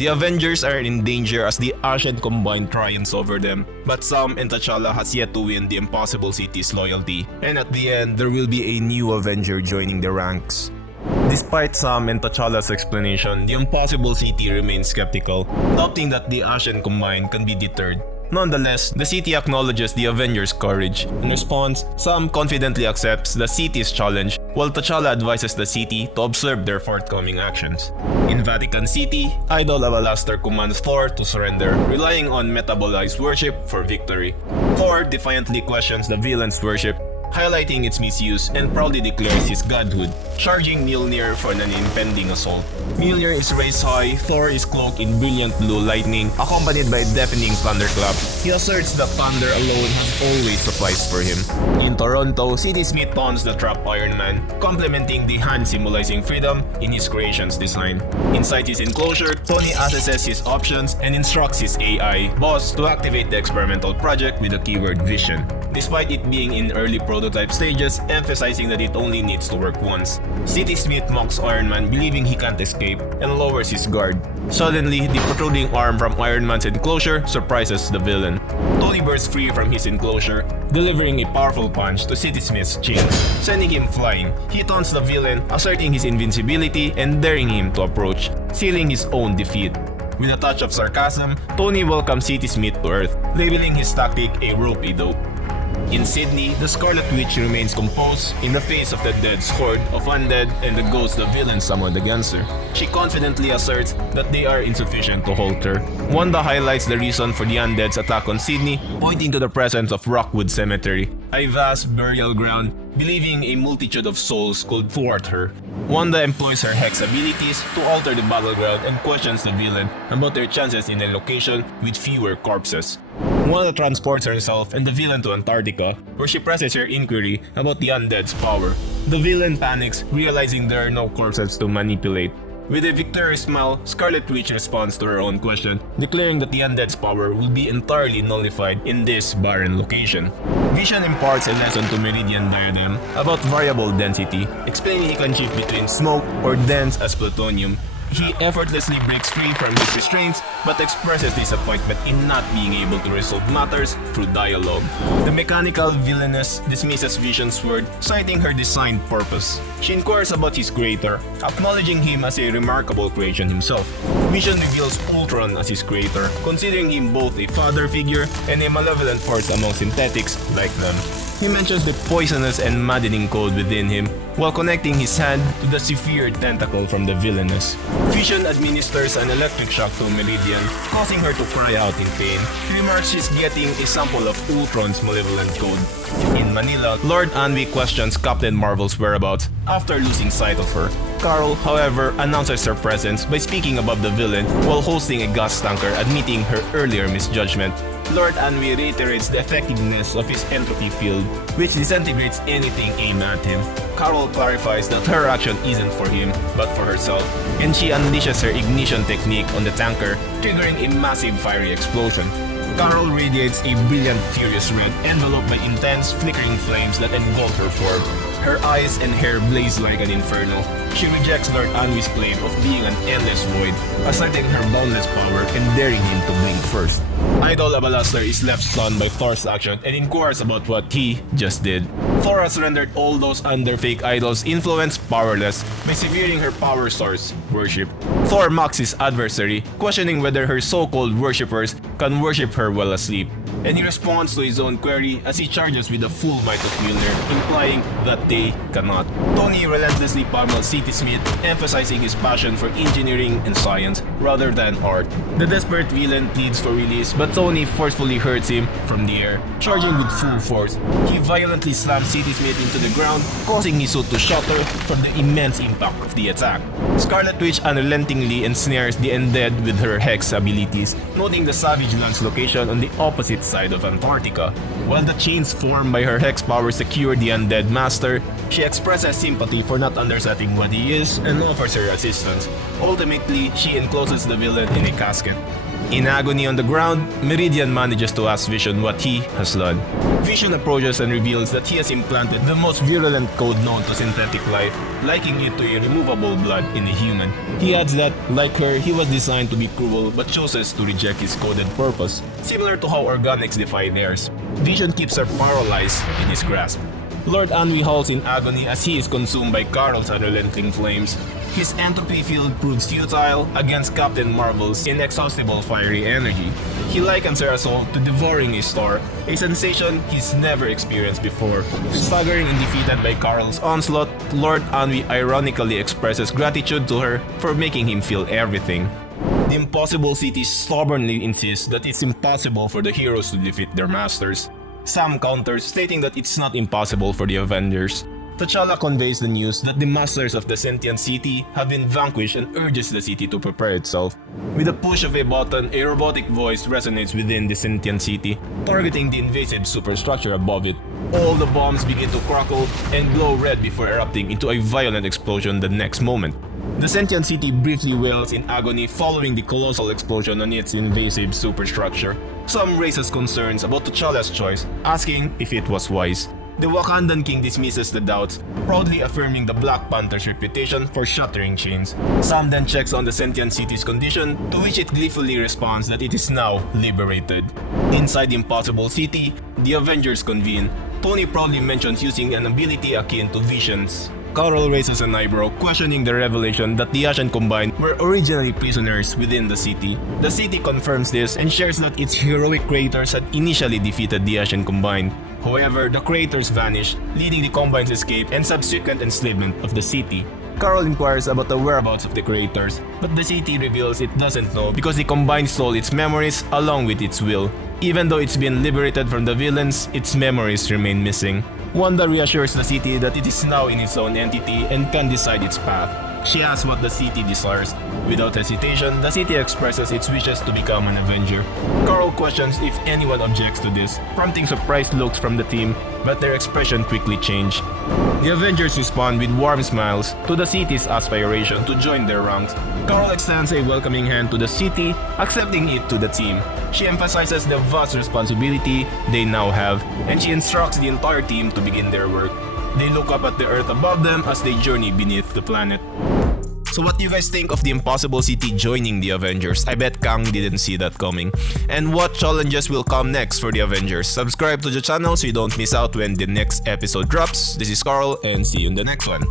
The Avengers are in danger as the Ashen Combine triumphs over them, but Sam and T'Challa has yet to win the Impossible City's loyalty, and at the end, there will be a new Avenger joining the ranks. Despite Sam and T'Challa's explanation, the Impossible City remains skeptical, doubting that the Ashen Combine can be deterred. Nonetheless, the city acknowledges the Avengers' courage. In response, Sam confidently accepts the city's challenge, while T'Challa advises the city to observe their forthcoming actions. In Vatican City, Idol Avalaster commands Thor to surrender, relying on metabolized worship for victory. Thor defiantly questions the villain's worship, highlighting its misuse, and proudly declares his godhood, charging Mjolnir for an impending assault. Mjolnir is raised high, Thor is cloaked in brilliant blue lightning, accompanied by a deafening thunderclap. He asserts that thunder alone has always sufficed for him. In Toronto, City Smith taunts the trapped Iron Man, complementing the hand symbolizing freedom in his creation's design. Inside his enclosure, Tony assesses his options and instructs his AI, Boss, to activate the experimental project with the keyword Vision, despite it being in early prototype stages, emphasizing that it only needs to work once. City Smith mocks Iron Man, believing he can't escape, and lowers his guard. Suddenly, the protruding arm from Iron Man's enclosure surprises the villain. Tony bursts free from his enclosure, delivering a powerful punch to City Smith's chains, sending him flying. He taunts the villain, asserting his invincibility and daring him to approach, sealing his own defeat. With a touch of sarcasm, Tony welcomes City Smith to Earth, labeling his tactic a rope-a-dope. In Sydney, the Scarlet Witch remains composed in the face of the dead's horde of undead and the ghosts the villain summoned against her. She confidently asserts that they are insufficient to halt her. Wanda highlights the reason for the undead's attack on Sydney, pointing to the presence of Rockwood Cemetery, a vast burial ground, believing a multitude of souls could thwart her. Wanda employs her hex abilities to alter the battleground and questions the villain about their chances in a location with fewer corpses. Wanda transports herself and the villain to Antarctica, where she presses her inquiry about the undead's power. The villain panics, realizing there are no corpses to manipulate. With a victorious smile, Scarlet Witch responds to her own question, declaring that the undead's power will be entirely nullified in this barren location. Vision imparts a lesson to Meridian Diadem about variable density, explaining he can shift between smoke or dense as plutonium. He effortlessly breaks free from his restraints, but expresses disappointment in not being able to resolve matters through dialogue. The mechanical villainess dismisses Vision's word, citing her designed purpose. She inquires about his creator, acknowledging him as a remarkable creation himself. Vision reveals Ultron as his creator, considering him both a father figure and a malevolent force among synthetics like them. He mentions the poisonous and maddening code within him, while connecting his hand to the severe tentacle from the villainess. Vision administers an electric shock to Meridian, causing her to cry out in pain. He remarks she's getting a sample of Ultron's malevolent code. In Manila, Lord Anwi questions Captain Marvel's whereabouts after losing sight of her. Carol, however, announces her presence by speaking above the villain while hosting a gas tanker, admitting her earlier misjudgment. Lord Anwi reiterates the effectiveness of his entropy field, which disintegrates anything aimed at him. Carol clarifies that her action isn't for him, but for herself, and she unleashes her ignition technique on the tanker, triggering a massive fiery explosion. Carol radiates a brilliant furious red, enveloped by intense, flickering flames that engulf her form. Her eyes and hair blaze like an inferno. She rejects Lord Anwi's claim of being an endless void, asserting her boundless power and daring him to blink first. Idol Avalaster is left stunned by Thor's action and inquires about what he just did. Thor has rendered all those under fake idols' influence powerless by severing her power source, worship. Thor mocks his adversary, questioning whether her so-called worshippers can worship her while asleep, and he responds to his own query as he charges with the full might of Mjolnir, implying that they cannot. Tony relentlessly pummels City Smith, emphasizing his passion for engineering and science rather than art. The desperate villain pleads for release, but Tony forcefully hurts him from the air, charging with full force. He violently slams City Smith into the ground, causing his suit to shatter from the immense impact of the attack. Scarlet Witch unrelentingly ensnares the undead with her hex abilities, noting the Savage Land's location on the opposite side of Antarctica. While the chains formed by her hex power secure the undead master, she expresses sympathy for not understanding what he is and offers her assistance. Ultimately, she encloses the villain in a casket. In agony on the ground, Meridian manages to ask Vision what he has done. Vision approaches and reveals that he has implanted the most virulent code known to synthetic life, likening it to a removable blood in a human. He adds that, like her, he was designed to be cruel but chooses to reject his coded purpose, similar to how organics defy theirs. Vision keeps her paralyzed in his grasp. Lord Anwi howls in agony as he is consumed by Carl's unrelenting flames. His entropy field proves futile against Captain Marvel's inexhaustible fiery energy. He likens her assault to devouring a star, a sensation he's never experienced before. Staggering and defeated by Carl's onslaught, Lord Anwi ironically expresses gratitude to her for making him feel everything. The Impossible City stubbornly insists that it's impossible for the heroes to defeat their masters. Sam counters, stating that it's not impossible for the Avengers. T'Challa conveys the news that the masters of the sentient city have been vanquished and urges the city to prepare itself. With a push of a button, a robotic voice resonates within the sentient city, targeting the invasive superstructure above it. All the bombs begin to crackle and glow red before erupting into a violent explosion the next moment. The sentient city briefly wails in agony following the colossal explosion on its invasive superstructure. Some raises concerns about T'Challa's choice, asking if it was wise. The Wakandan king dismisses the doubts, proudly affirming the Black Panther's reputation for shattering chains. Sam then checks on the sentient city's condition, to which it gleefully responds that it is now liberated. Inside the Impossible City, the Avengers convene. Tony proudly mentions using an ability akin to Vision's. Carl raises an eyebrow, questioning the revelation that the Ashen Combined were originally prisoners within the city. The city confirms this and shares that its heroic creators had initially defeated the Ashen Combined. However, the creators vanished, leading the Combine's escape and subsequent enslavement of the city. Carl inquires about the whereabouts of the creators, but the city reveals it doesn't know because the Combine stole its memories along with its will. Even though it's been liberated from the villains, its memories remain missing. Wanda reassures the city that it is now in its own entity and can decide its path. She asks what the city desires. Without hesitation, the city expresses its wishes to become an Avenger. Carl questions if anyone objects to this, prompting surprised looks from the team, but their expression quickly changed. The Avengers respond with warm smiles to the city's aspiration to join their ranks. Carl extends a welcoming hand to the city, accepting it to the team. She emphasizes the vast responsibility they now have, and she instructs the entire team to begin their work. They look up at the earth above them as they journey beneath the planet. So what do you guys think of the Impossible City joining the Avengers? I bet Kang didn't see that coming. And what challenges will come next for the Avengers? Subscribe to the channel so you don't miss out when the next episode drops. This is Carl and see you in the next one.